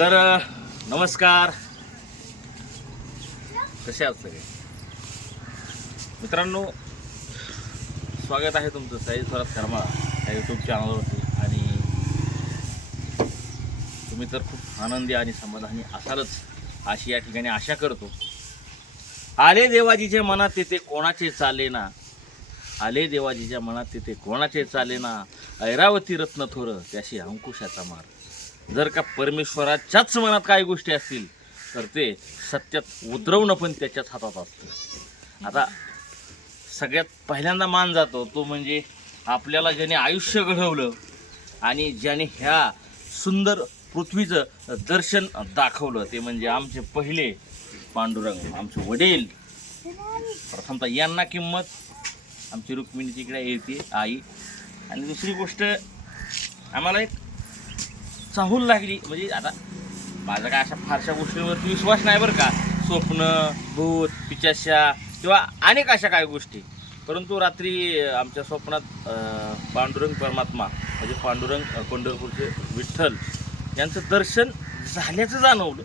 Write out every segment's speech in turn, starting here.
तर नमस्कार, कसे आहात सगळे मित्रांनो. स्वागत आहे तुमचं साई स्वरात करमाळा या यूट्यूब चॅनलवरती. आणि तुम्ही तर खूप आनंदी आणि समाधानी असालच अशी या ठिकाणी आशा करतो. आले देवाजीच्या मनात तिथे कोणाचे चाले ना, आले देवाजीच्या मनात तिथे कोणाचे चाले ना, ऐरावती रत्न थोर त्याशी अंकुशाचा मार. जर का परमेश्वराच्याच मनात काही गोष्टी असतील तर ते सत्यात उतरवणं पण त्याच्याच हातात असतं. आता सगळ्यात पहिल्यांदा मान जातो तो म्हणजे आपल्याला ज्याने आयुष्य घडवलं आणि ज्याने ह्या सुंदर पृथ्वीचं दर्शन दाखवलं ते म्हणजे आमचे पहिले पांडुरंग, आमचे वडील. प्रथमतः यांना किंमत आमची रुक्मिणीची इकडे येते आई. आणि दुसरी गोष्ट आम्हाला एक चाहूल लागली, म्हणजे आता माझा काय अशा फारशा गोष्टींवरती विश्वास नाही बरं का, स्वप्न, भूत, पिशाचा किंवा अनेक अशा काही गोष्टी. परंतु रात्री आमच्या स्वप्नात पांडुरंग परमात्मा म्हणजे पांडुरंग पंढरपूरचे विठ्ठल यांचं दर्शन झाल्याचं जाणवलं.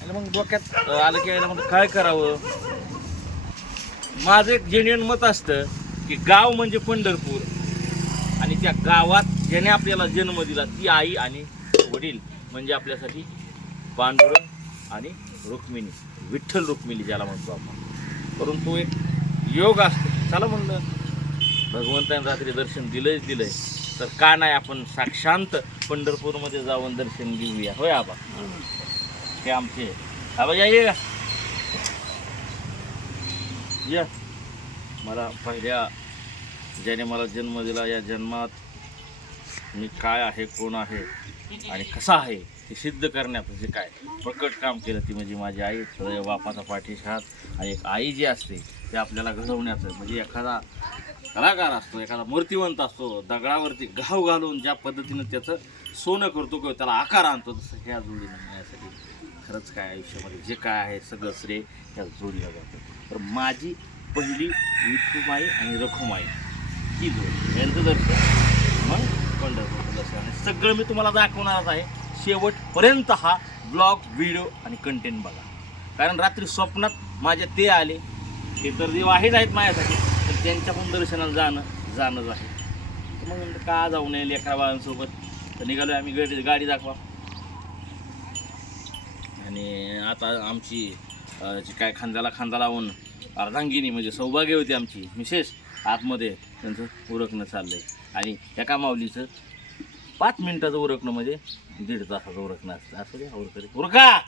आणि मग डोक्यात आलं की मग काय करावं. माझं एक जेन्युइन मत असतं की गाव म्हणजे पंढरपूर आणि त्या गावात ज्याने आपल्याला जन्म दिला ती आई आणि वडील म्हणजे आपल्यासाठी पांडुरंग आणि रुक्मिणी, विठ्ठल रुक्मिणी ज्याला म्हणतो आपण. परंतु एक योग असतो. चला म्हणलं भगवंताने रात्री दर्शन दिलंय तर का नाही आपण साक्षांत पंढरपूरमध्ये जाऊन दर्शन घेऊया. होय आबा, हे आमचे आबा ये या. मला पहिल्या ज्याने मला जन्म दिला या जन्मात मी काय आहे, कोण आहे आणि कसा आहे हे सिद्ध करण्याचं जे काय प्रकट काम केलं ती म्हणजे माझी आई. सदैव बापाचा पाठीशी हात. आणि एक आई जी असते ते आपल्याला घडवण्याचं म्हणजे एखादा कलाकार असतो, एखादा मूर्तिवंत असतो, दगडावरती घाव घालून ज्या पद्धतीनं त्याचं सोनं करतो किंवा त्याला आकार आणतो तसं ह्या जोडीनं मिळण्यासाठी खरंच काय आयुष्यामध्ये जे काय आहे सगळं श्रेय ह्या जोडीला जातं. तर माझी पहिली विठुमाई आणि रखुमाई ही जोड यांचं दर्शन मग पंढरपूरचं दर्शन आणि सगळं मी तुम्हाला दाखवणारच आहे. शेवटपर्यंत हा ब्लॉग, व्हिडिओ आणि कंटेंट बघा. कारण रात्री स्वप्नात माझ्या ते आले, ते तर देव आहेच आहेत माझ्यासाठी, तर त्यांच्या पण दर्शनाला जाणंच आहे. मग का जाऊ नये लेकरा बाळांसोबत. तर निघालो आम्ही गाडी दाखवा. आणि आता आमची जी काय खांद्याला खांदा लावून अर्धांगिनी म्हणजे सौभाग्य होती आमची मिसेस आतमध्ये त्यांचं उरकणं चाललं आहे. आणि एका माऊलीचं 5 मिनिटाचं उरकणं म्हणजे 1.5 तासाचं उरकणं असतं. असं दे उरकरी उरका.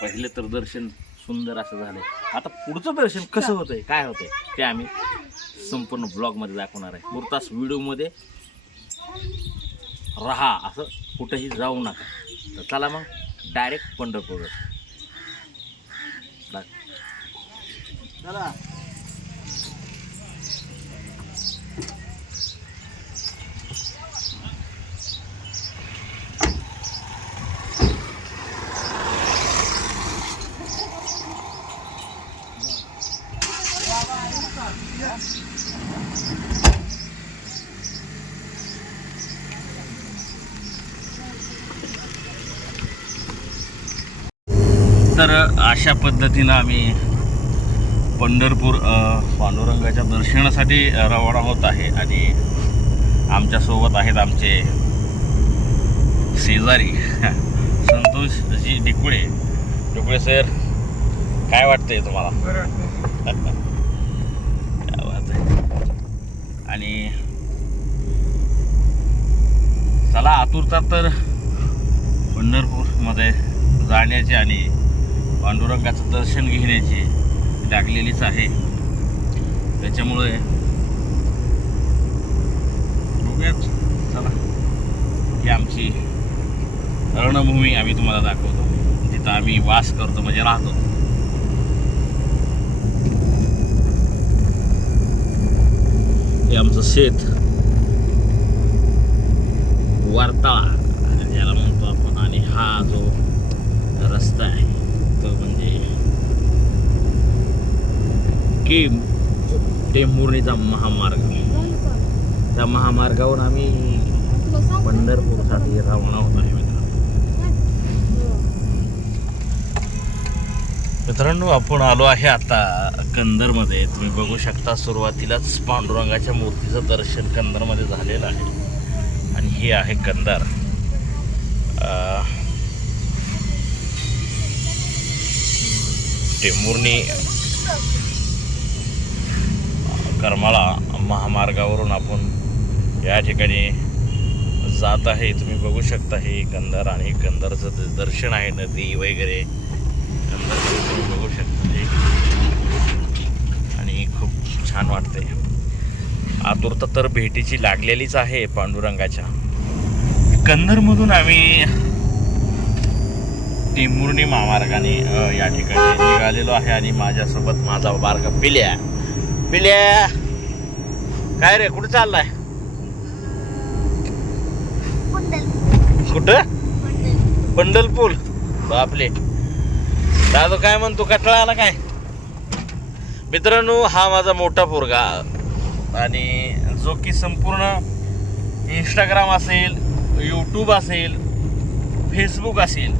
पहिले तर दर्शन सुंदर असं झालंय. आता पुढचं दर्शन कसं होतंय, काय होतंय ते आम्ही संपूर्ण ब्लॉगमध्ये दाखवणार आहे. पुरताच व्हिडिओमध्ये राहा, असं कुठंही जाऊ नका. तर चला मग डायरेक्ट पंढरपूर चला. तर अशा पद्धतीनं आम्ही पंढरपूर पांडुरंगाच्या दर्शनासाठी रवाना होत आहे. आणि आमच्यासोबत आहेत आमचे शेजारी संतोषजी डिकुळे सर. काय वाटतंय तुम्हाला? काय बात आहे. आणि चला आतुरता तर पंढरपूरमध्ये जाण्याची आणि पांडुरंगाचं दर्शन घेण्याची लागलेलीच आहे. त्याच्यामुळे बघूयात. चला ही आमची रणभूमी आम्ही तुम्हाला दाखवतो, जिथं आम्ही वास करतो म्हणजे राहतो. हे आमचं शेत वारताळा ज्याला म्हणतो आपण. आणि हा जो रस्ता आहे तो म्हणजे की टेंभुर्णीचा महामार्ग. त्या महामार्गावर आम्ही पंढरपूरसाठी रवाना होत आहे मित्रांनो. आपण आलो आहे आता कंदरमध्ये. तुम्ही बघू शकता सुरुवातीलाच पांडुरंगाच्या मूर्तीचं दर्शन कंदरमध्ये झालेलं आहे आणि हे आहे कंदार. टेंभुर्णी करमाळा महामार्गावरून आपण या ठिकाणी जात आहे. तुम्ही बघू शकता हे कंदार आणि कंदारचं दर्शन आहे, नदी वगैरे कंदारमध्ये तुम्ही बघू शकता हे आणि खूप छान वाटते. आतुरता तर भेटीची लागलेलीच आहे पांडुरंगाच्या. कंदरमधून आम्ही टेंभुर्णी महामार्गाने या ठिकाणी निघालेलो आहे आणि माझ्यासोबत माझा बारका पिल्या. पिल्या काय रे, कुठं चाललाय? कुठं? पंढरपूर. बापले दादू काय म्हणतो, कटळा आला काय? मित्रांनो, हा माझा मोठा पोरगा आणि जो की संपूर्ण इंस्टाग्राम असेल, यूट्यूब असेल, फेसबुक असेल,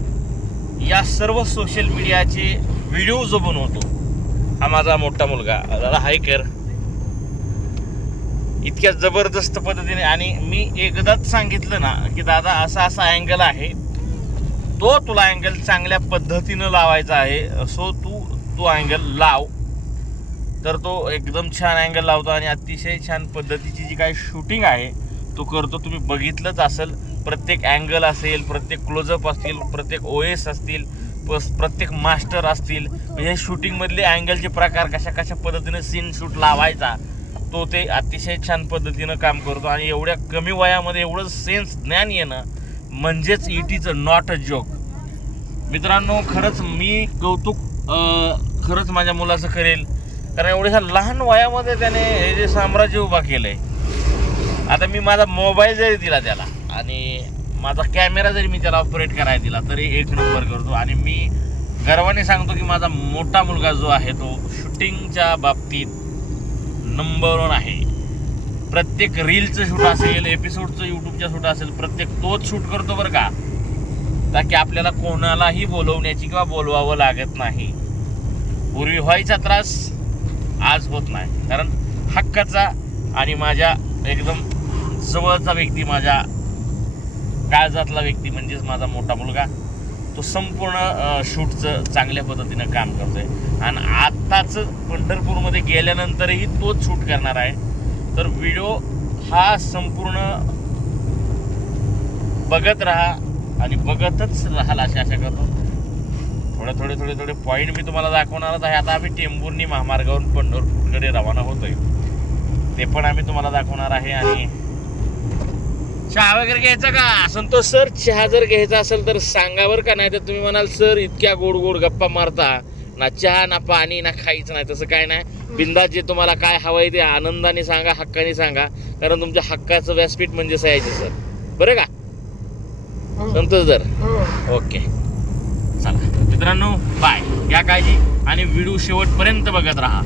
या सर्व सोशल मीडियाचे व्हिडिओ जो बनवतो हा माझा मोठा मुलगा. दादा हाय कर. इतक्या जबरदस्त पद्धतीने. आणि मी एकदाच सांगितलं ना की दादा असा असा अँगल आहे, तो तुला अँगल चांगल्या पद्धतीनं लावायचा आहे, सो तू अँगल लाव. तर तो एकदम छान अँगल लावतो आणि अतिशय छान पद्धतीची जी काही शूटिंग आहे तो करतो. तुम्ही बघितलंच असेल, प्रत्येक अँगल असेल, प्रत्येक क्लोजअप असतील, प्रत्येक OS असतील, प्रत्येक मास्टर असतील, म्हणजे शूटिंगमधले अँगलचे प्रकार कशा पद्धतीनं सीन शूट लावायचा तो ते अतिशय छान पद्धतीनं काम करतो. आणि एवढ्या कमी वयामध्ये एवढं सेन्स ज्ञान येणं म्हणजेच it is not a joke. मित्रांनो, खरंच मी कौतुक खरंच माझ्या मुलाचं करेल, कारण एवढ्या लहान वयामध्ये त्याने हे जे साम्राज्य उभा केलं आहे. आता मी माझा मोबाईल जरी दिला त्याला आणि माझा कॅमेरा जरी मी त्याला ऑपरेट करायला दिला तरी एक नंबर करतो. आणि मी गर्वाने सांगतो की माझा मोठा मुलगा जो आहे तो शूटिंगच्या बाबतीत नंबर 1 आहे. प्रत्येक रीलचं शूट असेल, एपिसोडचं यूट्यूबचं शूट असेल, प्रत्येक तोच शूट करतो बरं का, ताकी आपल्याला कोणालाही बोलवण्याची किंवा बोलवावं लागत नाही. पूर्वी व्हायचा त्रास आज होत नाही, कारण हक्काचा आणि माझ्या एकदम जवळचा व्यक्ती, माझ्या काळजातला व्यक्ती म्हणजेच माझा मोठा मुलगा, तो संपूर्ण शूटचं चांगल्या पद्धतीनं काम करतोय. आणि आत्ताच पंढरपूरमध्ये गेल्यानंतरही तोच शूट करणार आहे. तर व्हिडिओ हा संपूर्ण बघत राहा आणि बघतच राहाल अशी आशा करतो. थोडे पॉईंट मी तुम्हाला दाखवणारच आहे. आता आम्ही टेंभुर्णी महामार्गावरून पंढरपूरकडे रवाना होतोय, ते पण आम्ही तुम्हाला दाखवणार आहे. आणि चहा वगैरे घ्यायचा का संतोष सर? चहा जर घ्यायचा असेल तर सांगा बरं का, नाही तर तुम्ही म्हणाल सर इतक्या गोड गोड गप्पा मारता, ना चहा ना पाणी ना खायचं नाही. तसं काय नाही, बिंदास जे तुम्हाला काय हवंय ते आनंदाने सांगा, हक्काने सांगा, कारण तुमच्या हक्काचं व्यासपीठ म्हणजे सयाजी सर. बरं का संतोष सर? ओके, चला मित्रांनो, बाय, घ्या काळजी आणि व्हिडिओ शेवटपर्यंत बघत राहा.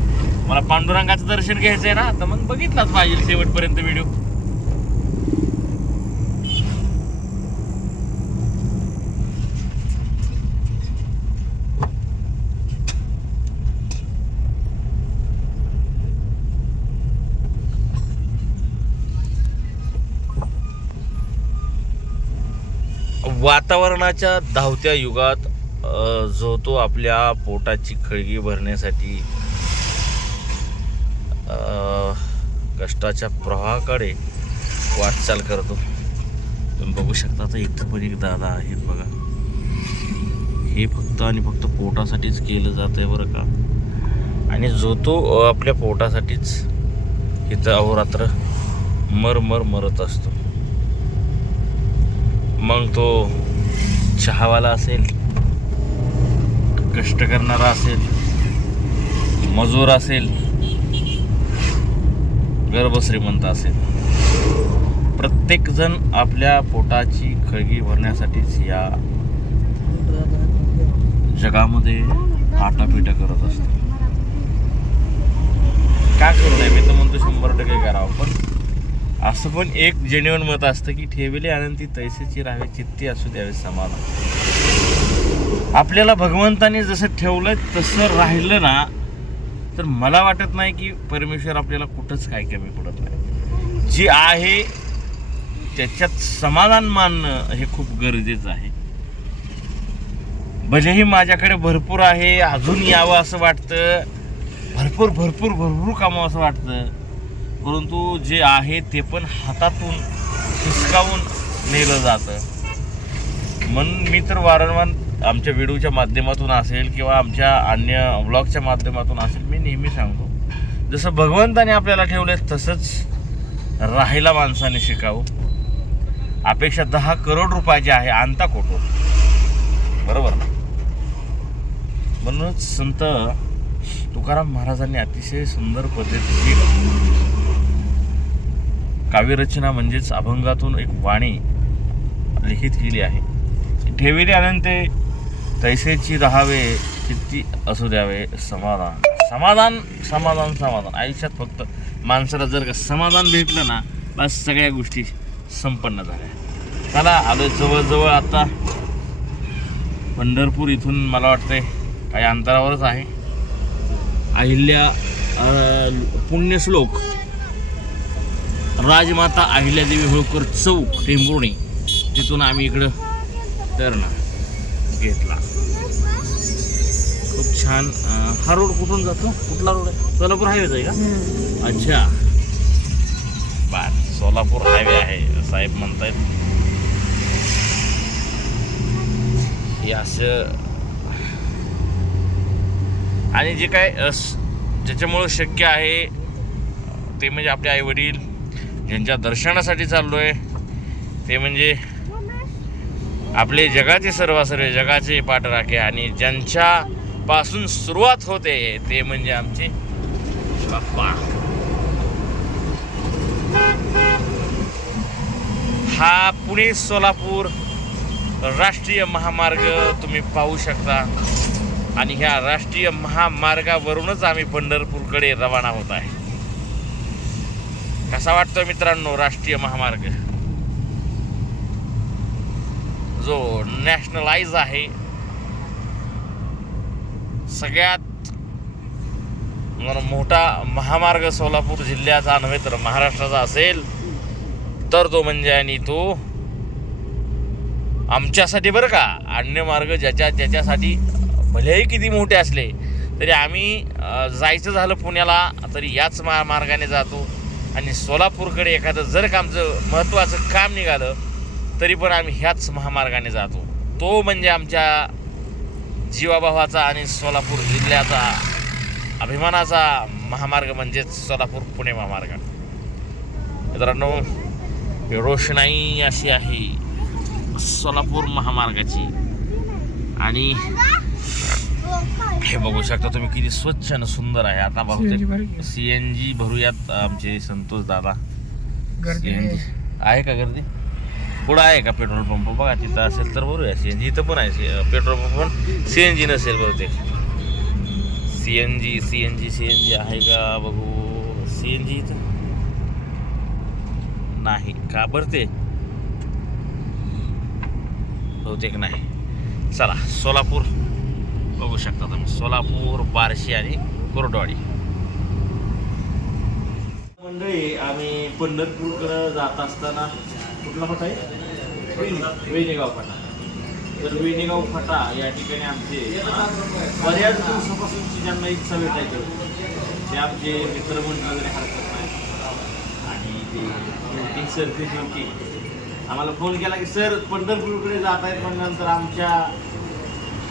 मला पांडुरंगाचं दर्शन घ्यायचंय ना, तर मग बघितलाच पाहिजे शेवटपर्यंत व्हिडिओ. वातावरणाच्या धावत्या युगात जो तो आपल्या पोटाची खळगी भरण्यासाठी कष्टाच्या प्रवाहाकडे वाटचाल करतो. तुम्ही बघू शकता, तर इथं पण एक दादा आहेत बघा. हे फक्त आणि फक्त पोटासाठीच केलं जातंय बरं का. आणि जो तो आपल्या पोटासाठीच इथं अहोरात्र मरत असतो. मग तो चहावाला असेल, कष्ट करणारा असेल, मजूर असेल, गर्भश्रीमंत असेल, प्रत्येक जण आपल्या पोटाची खळगी भरण्यासाठीच या जगामध्ये आटापिटा करत असतो. का करू नये, मी तर म्हणतो 100% करावं. पण असं पण एक जेन्युइन मत असतं की ठेवले आनंदी तैसेची राहावे चित्ती असू द्यावे समाधान. आपल्याला भगवंताने जसं ठेवलं तसं राहिलं ना तर मला वाटत नाही की परमेश्वर आपल्याला कुठंच काय कमी पडत नाही. जी आहे त्याच्यात समाधान मानणं हे खूप गरजेचं आहे. भलेही माझ्याकडे भरपूर आहे, अजून यावं असं वाटतं, भरपूर भरपूर भरपूर कामावं असं वाटतं, परंतु जे आहे ते पण हातातून हिसकावून नेलं जातं. म्हणून मी तर वारंवार आमच्या व्हिडिओच्या माध्यमातून असेल किंवा आमच्या अन्य व्लॉगच्या माध्यमातून असेल, मी नेहमी सांगतो, जसं भगवंताने आपल्याला ठेवलं तसंच राहायला माणसाने शिकावं. अपेक्षा 10 करोड रुपयाची आहे, आणता कोटो, बरोबर ना. म्हणूनच संत तुकाराम महाराजांनी अतिशय सुंदर पद्धतीची काव्यरचना म्हणजेच अभंगातून एक वाणी लिखित केली आहे. ठेविले अनंते तैसेची राहावे चित्ती असू द्यावे समाधान. समाधान समाधान समाधान. आयुष्यात फक्त माणसाला जर का समाधान भेटलं ना बस सगळ्या गोष्टी संपन्न झाल्या. चला आलो जवळजवळ आता. पंढरपूर इथून मला वाटतंय काही अंतरावरच आहे. अहिल्या पुण्यश्लोक राजमाता अहिल्यादेवी होळकर चौक टेंभुर्णी, तिथून आम्ही इकडं टर्न घेतला. खूप छान. हा रोड कुठून जातो? कुठला रोड आहे? सोलापूर हायवेच आहे का? अच्छा, बर, सोलापूर हायवे आहे साहेब म्हणतायत. हे असं आणि जे काय ज्याच्यामुळं शक्य आहे ते म्हणजे आपले आई वडील ज्यांच्या दर्शनासाठी चाललो आहे ते म्हणजे आपले जगाचे सर्वस्व, जगाचे पाठराखे, आणि ज्यांच्या पासून सुरुवात होते ते म्हणजे आमचे बाप्पा. हा पुणे सोलापूर राष्ट्रीय महामार्ग तुम्ही पाहू शकता, आणि ह्या राष्ट्रीय महामार्गावरूनच आम्ही पंढरपूरकडे रवाना होत आहे. कसा वाटतो मित्रांनो राष्ट्रीय महामार्ग, जो नॅशनलाइज आहे, सगळ्यात मोठा महामार्ग सोलापूर जिल्ह्याचा नव्हे तर महाराष्ट्राचा असेल तर तो म्हणजे, आणि तो आमच्यासाठी बरं का. अन्य मार्ग ज्याच्यासाठी भलेही किती मोठे असले तरी आम्ही जायचं झालं पुण्याला तरी याच मार्गाने जातो, आणि सोलापूरकडे एखादं जर का आमचं महत्त्वाचं काम निघालं तरी पण आम्ही ह्याच महामार्गाने जातो. तो म्हणजे आमच्या जीवाभावाचा आणि सोलापूर जिल्ह्याचा अभिमानाचा महामार्ग म्हणजेच सोलापूर पुणे महामार्ग. मित्रांनो, रोषणाई अशी आहे सोलापूर महामार्गाची, आणि हे बघू शकता तुम्ही किती स्वच्छ आणि सुंदर आहे. आता बहुतेक CNG भरूयात आमचे संतोष दादा. CNG आहे का गर्दी? पुढं आहे का पेट्रोल पंप? बघा तिथं असेल तर भरूया CNG. इथं पण आहे पेट्रोल पंप, पण CNG नसेल बहुतेक. CNG आहे का बघू. CNG इथं नाही का भरते बहुतेक नाही. चला सोलापूर बघू शकता तुम्ही, सोलापूर, बार्शी आणि कोरडवाडी. मंडळी, आम्ही पंढरपूरकडे जात असताना कुठला फाटा आहे? वेणेगाव फाटा. तर वेणेगाव फाटा या ठिकाणी आमचे बऱ्याच दिवसापासूनची ज्यांना इच्छा भेटायची ते आमचे मित्रमंडळ वगैरे हरकत नाही, आणि ते सर ते आम्हाला फोन केला की सर पंढरपूरकडे जात आहेत, पण नंतर आमच्या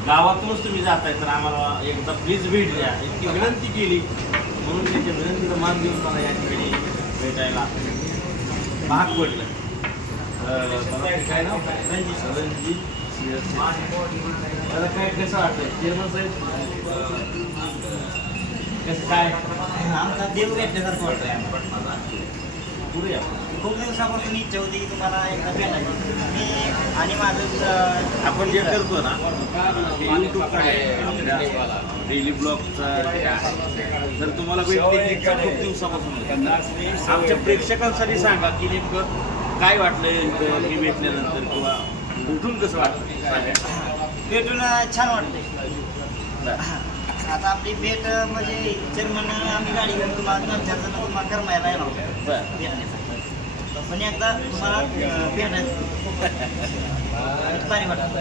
गावातूनच तुम्ही जाताय तर आम्हाला एकदा प्लीज भेट द्या, इतकी विनंती केली. म्हणून त्याच्या विनंतीला मान देऊन मला या ठिकाणी भेटायला भाग पडलं. काय नाव? रणजित. त्याला काय कसं वाटतंय चेअरमन साहेब? कसं काय? आमचा देव घेतल्यासारखं वाटतंय. पुढे खूप दिवसापासून इच्छा होती की तुम्हाला एकदा भेटायची मी आणि माझं आपण जे करतो ना यूट्यूबचा डेली ब्लॉगचा तर तुम्हाला भेटण्याची इच्छा खूप दिवसापासून होती. आमच्या प्रेक्षकांसाठी सांगा की नेमकं काय वाटलं मी भेटल्यानंतर किंवा उठून कसं वाटलं. भेटून छान वाटतंय. आता आपली भेट म्हणजे चेअरमन आम्ही गाडी घेऊन तुम्हाला 2-4 जण तुम्हाला करमायला येणार होतो भेटण्यासाठी, पण एकदा तुम्हाला भेटायचं भारी वाटतं.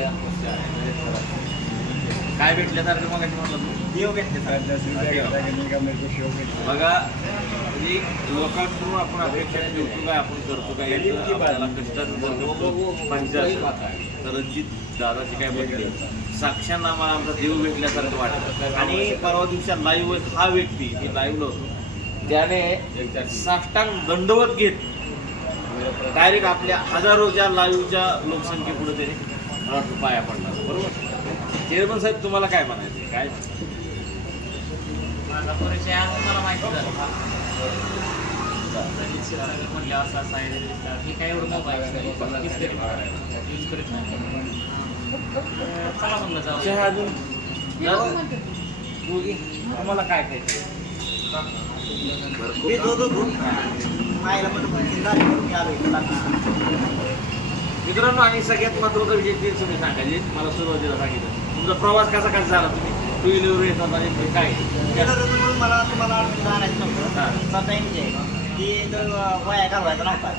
काय भेटल्यासारखं मग म्हणलं तू देव भेटण्यासारखं बघा. म्हणजे लोकांकडून आपण अपेक्षा ठेवतो काय आपण करतो काय आपल्याला कष्टाचं जर पाहिजे असेल तर रणजित दादाची काय भेटले साक्षात आम्हाला आमचा देव भेटल्यासारखं वाटतं. आणि परवा दिवशी लाईव्ह हा व्यक्ती मी लाईव्हला होतो त्याने साष्टांग दंडवत घेत डायरेक्ट आपल्या हजारोच्या लाईव्हच्या लोकसंख्येपुढे त्याने पाया पडला. बरोबर. चेअरमन साहेब तुम्हाला काय म्हणायचं काय माझा परिचय आज मला माहिती झाला म्हटलं असं असं आहे मी काय एवढं मोबाईल यूज करीत नाही. चला म्हणलं जाऊ चहा अजून तुम्हाला काय खायचं मी होतो मायला म्हणून आलो मित्रांनो. आणि सगळ्यात महत्त्वाचा विषय ते तुम्ही सांगायचे मला सुरुवातीला सांगितलं तुमचा प्रवास कसा कसा झाला. तुम्ही टू व्हीलरवर येतात आणि काय मला तुम्हाला आणायचं नव्हतं स्वतः एन्जॉय की तर वाया घालवायचा नव्हता.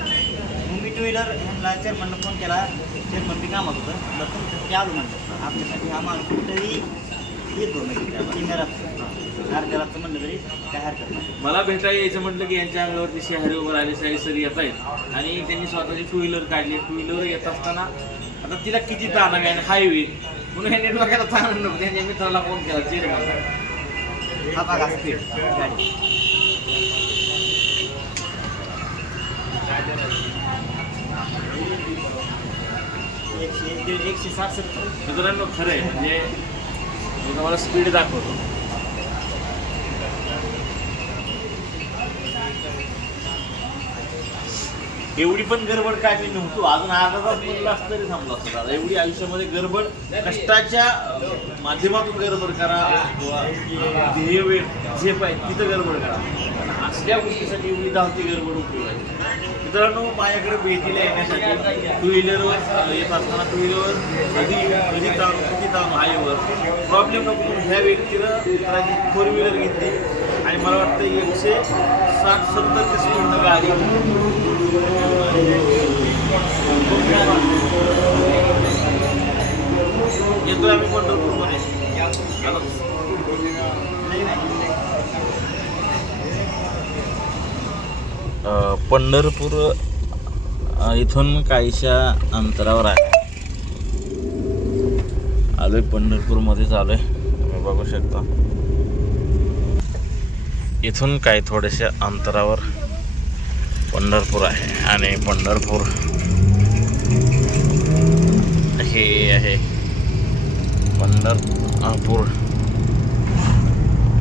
मग मी 2 व्हीलर ह्यांना चेअरमनला फोन केला. चेअरमन बी कामात होतं तर तुमच्यासाठी आलो म्हणलं आपल्यासाठी हा माणूस कुठेही येतो म्हणजे अर्ध्या रातचं म्हणलं तरी काय हरकत नाही. मला भेटायला यायचं म्हटलं की यांच्या अंगावरती शहरी उभं राहिले शाही सर येत आहेत आणि त्यांनी स्वतःची 2 व्हीलर काढली. 2 व्हीलर येत असताना आता तिला किती ताण आहे आणि हायवे म्हणून ह्या नेटवर्कला ताण नको त्यांच्या मित्राला फोन केला चेअरमन हा बघा स्पीड गाडी एकशे 160-70. मित्रांनो खरं आहे. म्हणजे मी तुम्हाला स्पीड दाखवतो. एवढी पण गडबड काय मी नव्हतो अजून अर्धा तास बोलला असं तरी थांबला असतो दादा. एवढी आयुष्यामध्ये गडबड कष्टाच्या माध्यमातून गडबड करा किंवा ध्येय वेळ झेप आहे तिथं गडबड करा. पण असल्या गोष्टीसाठी एवढी धावती गडबड उपयोग आहे. मित्रांनो माझ्याकडे भेटीला येण्यासाठी 2 व्हीलरवर येत असताना 2 व्हीलरवर कधी ताणून हायवेवर प्रॉब्लेम नको म्हणून ह्या व्यक्तीनं मित्रांनी 4 व्हीलर घेतली आणि मला वाटतं 160-70 स्पीडनं गाडी येतोय आम्ही पंढरपूरमध्ये. पंढरपूर इथून काहीशा अंतरावर आहे. आलोय पंढरपूरमध्येच आलोय तुम्ही बघू शकता. इथून काही थोड्याशा अंतरावर पंढरपूर आहे आणि पंढरपूर हे आहे पंढरपूर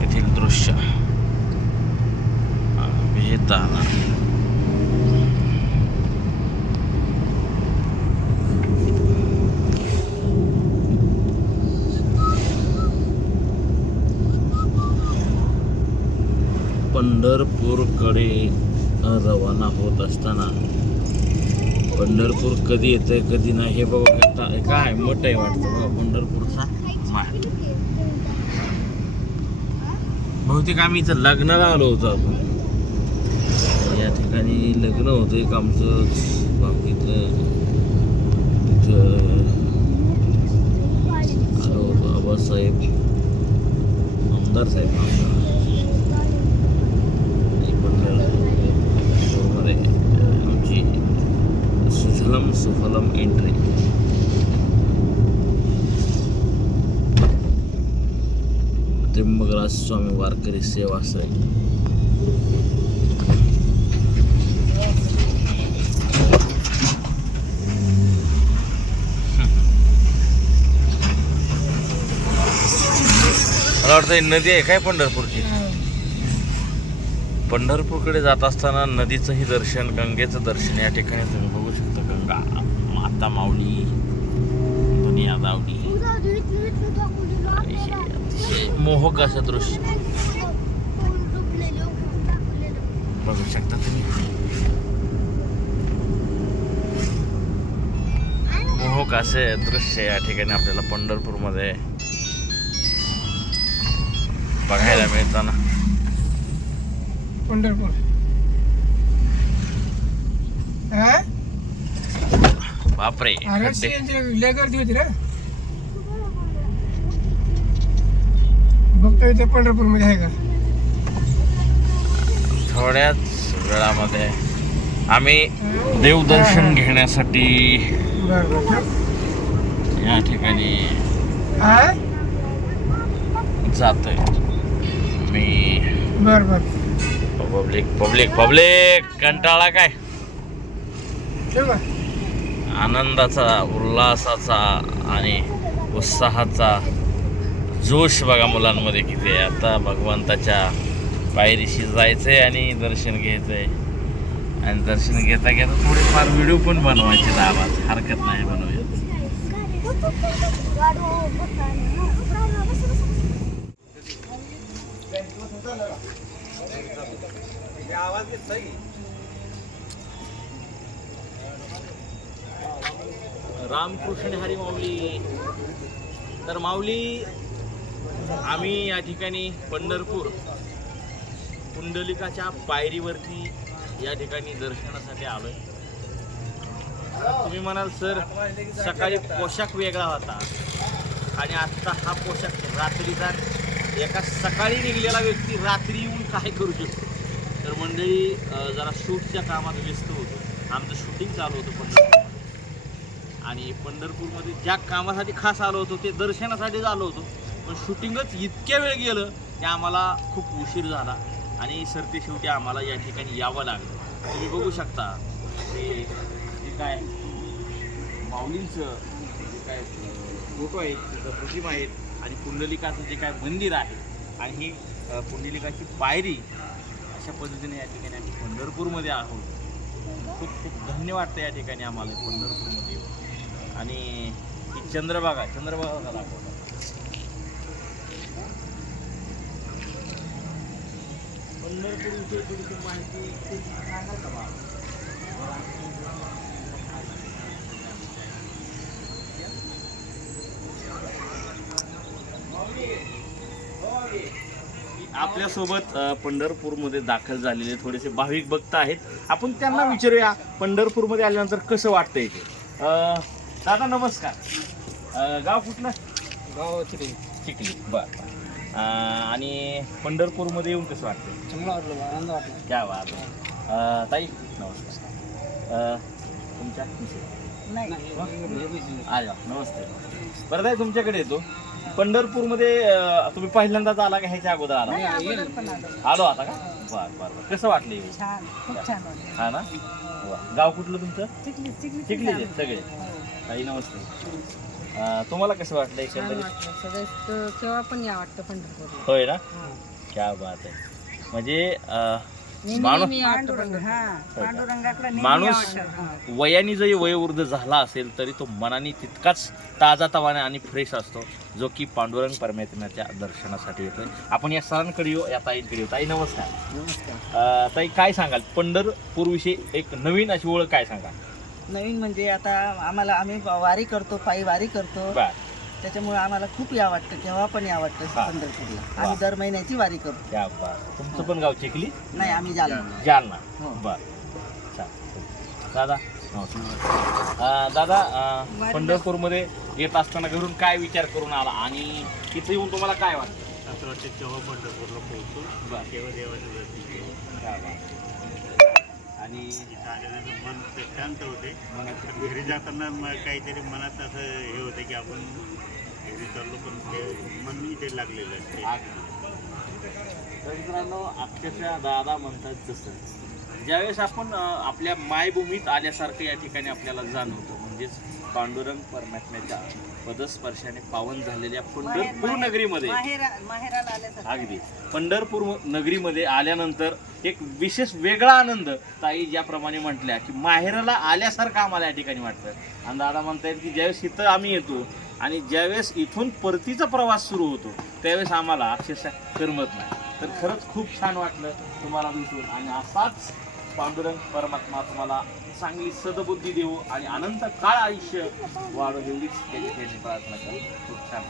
येथील दृश्य विजेताना पंढरपूरकडे रवाना होत असताना पंढरपूर कधी येतंय कधी नाही हे बघू शकता. काय मठ आहे वाटतं बघा पंढरपूरचा मठ. बहुतेक आम्ही इथं लग्नाला आलो होतो. आपण या ठिकाणी लग्न होतं एक आमचं बाकीतलं इथं आलो होतो. आबासाहेब आमदार साहेब आमदार आमची सुजलम सुफलम एंट्री. त्र्यंबकराज स्वामी वारकरी सेवा सही. मला वाटतं नदी आहे काय पंढरपूरची. पंढरपूरकडे जात असताना नदीचंही दर्शन, गंगेचं दर्शन या ठिकाणी तुम्ही बघू शकता. गंगा माता माऊली, दुनिया दावडी. हे अतिशय मोहक असं दृश्य बघू शकता तुम्ही. मोहक असे दृश्य या ठिकाणी आपल्याला पंढरपूरमध्ये बघायला मिळताना. पंढरपूर बापरे, खड्डे. लय गर्दी होती रे. बघतोय ते पंढरपूर मध्ये आहे का. थोड्याच वेळामध्ये आम्ही देवदर्शन घेण्यासाठी या ठिकाणी जातोय. मी बर बर पब्लिक पब्लिक पब्लिक कंटाळा काय. ठेव का. आनंदाचा, उल्हासाचा आणि उत्साहाचा जोश बघा मुलांमध्ये किती आहे. आता भगवंताच्या पायरीशी जायचंय आणि दर्शन घ्यायचंय. आणि दर्शन घेता घेता थोडेफार व्हिडिओ पण बनवायचे दाबात, हरकत नाही बनवायचं. रामकृष्ण हरी माऊली. तर माऊली, आम्ही या ठिकाणी पंढरपूर पुंडलिकाच्या पायरीवरती या ठिकाणी दर्शनासाठी आलोय. तुम्ही म्हणाल सर सकाळी पोशाख वेगळा होता आणि आत्ता हा पोशाख रात्रीचा. एका सकाळी निघलेला व्यक्ती रात्री येऊन काय करू शकतो. तर मंडळी जरा शूटच्या कामात व्यस्त होतो. आमचं शूटिंग चालू होतं पंढरपूरमध्ये आणि पंढरपूरमध्ये ज्या कामासाठी खास आलो होतो ते दर्शनासाठीच आलो होतो. पण शूटिंगच इतक्या वेळ गेलं की आम्हाला खूप उशीर झाला आणि सरते शेवटी आम्हाला या ठिकाणी यावं लागलं. तुम्ही बघू शकता ते जे काय माऊलींचं जे काय फोटो आहेत, तिथं प्रतिमा आहेत आणि पुंडलिकाचं जे काय मंदिर आहे आणि ही पुंडलिकाची पायरी, अशा पद्धतीने या ठिकाणी आम्ही पंढरपूरमध्ये आहोत. खूप खूप धन्यवाद वाटतं या ठिकाणी आम्हाला पंढरपूरमध्ये येऊन. आणि ही चंद्रभागा दाखवतात. पंढरपूरविषयी थोडीशी माहिती सांगाल का बा? आपल्यासोबत पंढरपूरमध्ये दाखल झालेले थोडेसे भाविक भक्त आहेत. आपण त्यांना विचारूया पंढरपूरमध्ये आल्यानंतर कसं वाटतं इथे. दादा नमस्कार. गाव कुठलं? गाव चिखली. चिखली. बरं. आणि पंढरपूरमध्ये येऊन कसं वाटतं? चांगलं वाटलं, आनंद वाटला. क्या बात आहे. ताई नमस्कार. तुमच्या आल्या नमस्ते. बरं ताई, तुमच्याकडे येतो. पंढरपूरमध्ये तुम्ही पहिल्यांदाच आला का ह्याच्या अगोदर आला? आलो आता का? बरं बरं. कसं वाटलं? छान, खूप छान वाटलं. हा ना. गाव कुठलं तुमचं? चिखली चिखलीचे सगळे. ताई नमस्ते. तुम्हाला कसं वाटलं एकंदरीत? सगळे केव्हा पण या वाटतं पंढरपूरला. होय ना. क्या बात आहे. म्हणजे माणूस माणूस वयाने जरी वयोवृद्ध झाला असेल तरी तो मनाने तितकाच ताजातवाने आणि फ्रेश असतो, जो की पांडुरंग परमेश्वराच्या दर्शनासाठी येतोय. आपण या सरांकडे येऊ, या ताईंकडे येऊ. ताई नमस्कार. नमस्कार. ताई काय सांगाल पंढरपूरविषयी एक नवीन अशी ओळख काय सांगाल? नवीन म्हणजे आता आम्ही वारी करतो, पायी वारी करतो. बर. त्याच्यामुळे आम्हाला खूप या वाटतं, केव्हा पण या वाटतं पंढरपूरला. आम्ही दर महिन्याची वारी करतो. क्या बात. तुमचं पण गाव चिखली? नाही, आम्ही जालना. जालना. हो. बर. चालेल. दादा नमस्कार. दादा पंढरपूरमध्ये येत असताना घरून काय विचार करून आला आणि तिथे येऊन तुम्हाला काय वाटतं? असं वाटतं केव्हा पंढरपूरला पोहोचतो, केव्हा देवाचं दर्शन घेऊ. क्या बात. आणि इथं आल्यानंतर मन ते शांत होते. घरी जाताना काहीतरी मनात असं हे होतं की आपण घरी चाललो, पण ते मन इथे लागलेलं असते. तर मित्रांनो, अक्षरशः दादा म्हणतात तसं ज्यावेळेस आपण आपल्या मायभूमीत आल्यासारखं या ठिकाणी आपल्याला जाणवतं. म्हणजेच पांडुरंग परमात्म्याच्या पदस्पर्शाने पावन झालेल्या पंढरपूर नगरीमध्ये माहेराला आल्यासारखं. अगदी पंढरपूर नगरीमध्ये आल्यानंतर एक विशेष वेगळा आनंद, ताई ज्याप्रमाणे म्हटल्या की माहेराला आल्यासारखं आम्हाला या ठिकाणी वाटतं. आणि दादा म्हणतायत की ज्यावेळेस इथं आम्ही येतो आणि ज्यावेळेस इथून परतीचा प्रवास सुरू होतो त्यावेळेस आम्हाला अक्षरशः करमत नाही. तर खरंच खूप छान वाटलं तुम्हाला भेटून आणि असाच पांडुरंग परमात्मा तुम्हाला चांगली सद्बुद्धी देऊ आणि अनंत काळ आयुष्य वाढो एवढीच त्याची त्याची प्रार्थना करू. खूप छान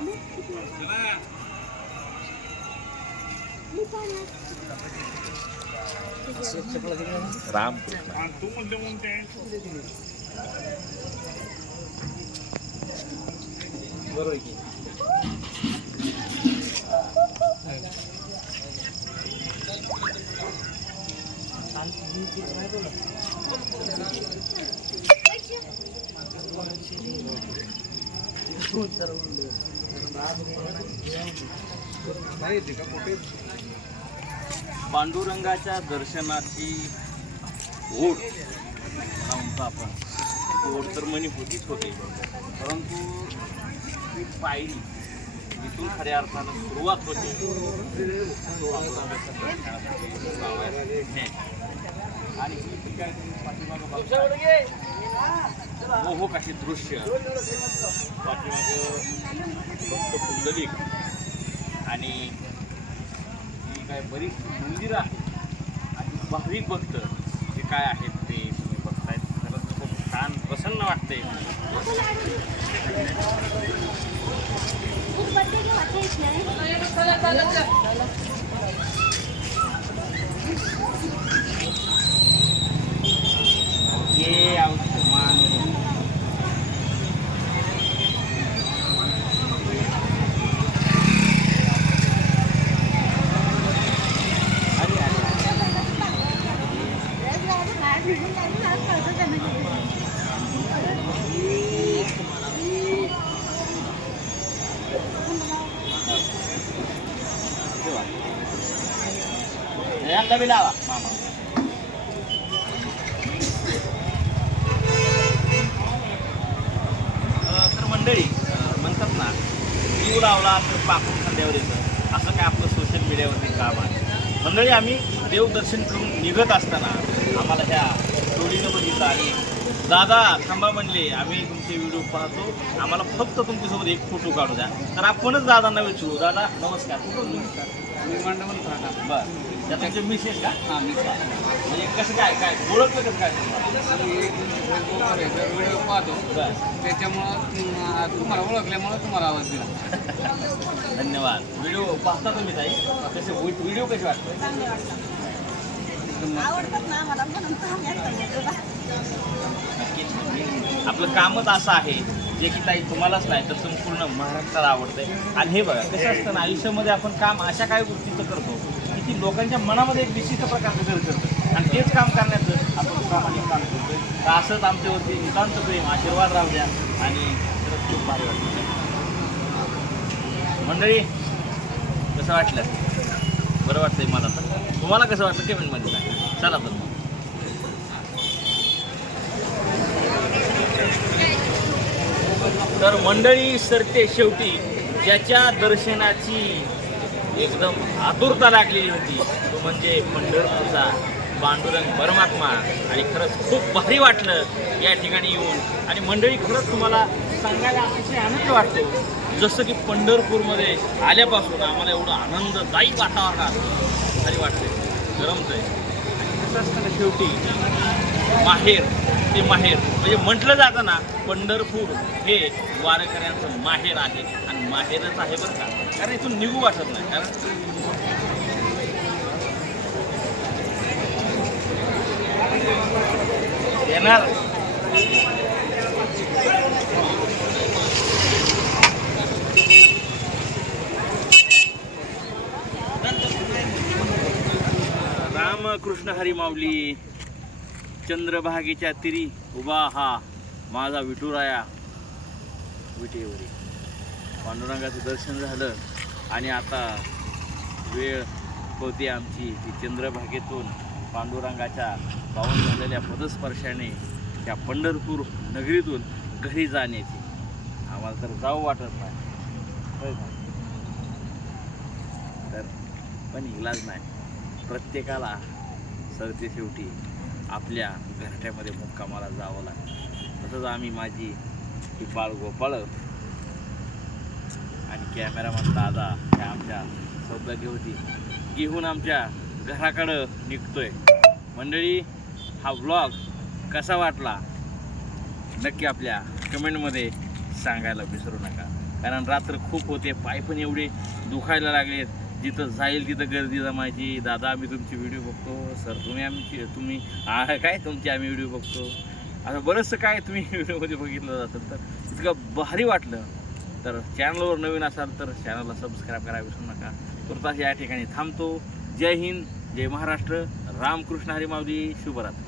रामकृष्ण. बरोबर की पांडुरंगाच्या दर्शनाची ओढ म्हणतो आपण. ओढ तर मनी होतीच होते, परंतु ती पायरी जिथून खऱ्या अर्थानं सुरुवात होते तो पांडुरंगाच्या दर्शनासाठी गावात. आणि ही ठिकाणी तुम्ही पाठीमागं बघताय, मोहक अशी दृश्य. पाठीमागं भक्त पुंडलिक आणि ही काय बरीच मंदिरं आहेत आणि भाविक भक्त जे काय आहेत ते तुम्ही बघतायत. खरंच खूप छान प्रसन्न वाटते. ये मान यांना बी लावा मामा. तर मंडळी म्हणतात ना, जीव लावला तर पापून खांद्यावर येतं, असं काय आपलं सोशल मीडियावरती काम आहे. मंडळी आम्ही देवदर्शन करून निघत असताना आम्हाला ह्या जोडीनं बघितलं आणि दादा थांबा म्हणले, आम्ही तुमचे व्हिडिओ पाहतो, आम्हाला फक्त तुमच्यासोबत एक फोटो काढू द्या. तर आपणच दादांना विचारू, दादा नमस्कार, कुठून नमस्कार? बरं, त्या तुमचे मिसेस का? हां मी म्हणजे कसं काय काय ओळखलं कसं काय तुम्हाला? व्हिडिओ पाहतो बरं, त्याच्यामुळं तुम्हाला ओळखल्यामुळं तुम्हाला आवाज दिला. धन्यवाद. व्हिडिओ पाहता तुम्ही ताई, कसे व्हिडिओ कसे वाटतं? आवडतात ना आम्हाला म्हणून तर आम्ही आता बोलतो. नक्कीच. आपलं कामच असं आहे जे की ताई तुम्हालाच नाही तर संपूर्ण महाराष्ट्राला आवडतंय. आणि हे बघा कसं असतं ना, आयुष्यामध्ये आपण काम अशा काही गोष्टीचं करतो की ती लोकांच्या मनामध्ये एक विशिष्ट प्रकारचं घर करतं आणि तेच काम करण्याचं आपण प्रामाणिक काम करतोय. तर असंच आमच्यावरती नितांत प्रेम आशीर्वाद राहू द्या आणि खरंच खूप भारी वाटतं. मंडळी कसं वाटलं? बरं वाटतंय मला. तर तुम्हाला कसं वाटलं कमेंटमध्ये सांगा. चला तर मग. तर मंडळी सरते शेवटी ज्याच्या दर्शनाची एकदम आतुरता लागलेली होती तो म्हणजे पंढरपूरचा पांडुरंग परमात्मा. आणि खरंच खूप भारी वाटलं या ठिकाणी येऊन. आणि मंडळी खरंच तुम्हाला सांगायला अतिशय आनंद वाटतो, जसं की पंढरपूरमध्ये आल्यापासून आम्हाला एवढं आनंददायी वातावरणात भारी वाटते, गरमतंय. आणि कसं असतं ना, शेवटी माहेर ते माहेर म्हणजे म्हटलं जातं ना, पंढरपूर हे वारकऱ्यांचं माहेर आहे आणि माहेरच आहे बरं का. कारण इथून निघू वाटत नाही. कारण येणार रामकृष्ण हरी माऊली. चंद्रभागेच्या तिरी उभा हा माझा विठुराया विटेवरी. पांडुरंगाचं दर्शन झालं आणि आता वेळ होती आमची ती चंद्रभागेतून पांडुरंगाच्या पावन झालेल्या पदस्पर्शाने त्या पंढरपूर नगरीतून घरी जाण्याची. आम्हाला तर जाऊ वाटत नाही, होय का? तर पण इलाज नाही, प्रत्येकाला सरते शेवटी आपल्या घरट्यामध्ये मुक्कामाला जावं लागतं. तसंच आम्ही माझी ही बाळगोपाळ आणि कॅमेरामॅन दादा ह्या आमच्या सौभाग्य होती घेऊन आमच्या घराकडं निघतोय. मंडळी, हा व्लॉग कसा वाटला नक्की आपल्या कमेंटमध्ये सांगायला विसरू नका. कारण रात्र खूप होते, पाय पण एवढे दुखायला लागलेत, जिथं जाईल तिथं गर्दी जमायची. दादा आम्ही तुमची व्हिडिओ बघतो, सर तुम्ही काय तुमची आम्ही व्हिडिओ बघतो, असं बरंचसं काय तुम्ही व्हिडिओमध्ये बघितलं जातं. तर इतकं भारी वाटलं. तर चॅनलवर नवीन असाल तर चॅनलला सबस्क्राईब करायला विसरू नका. तुर्तास या ठिकाणी थांबतो. जय हिंद, जय महाराष्ट्र, रामकृष्ण हरी माऊली, शुभरात्री.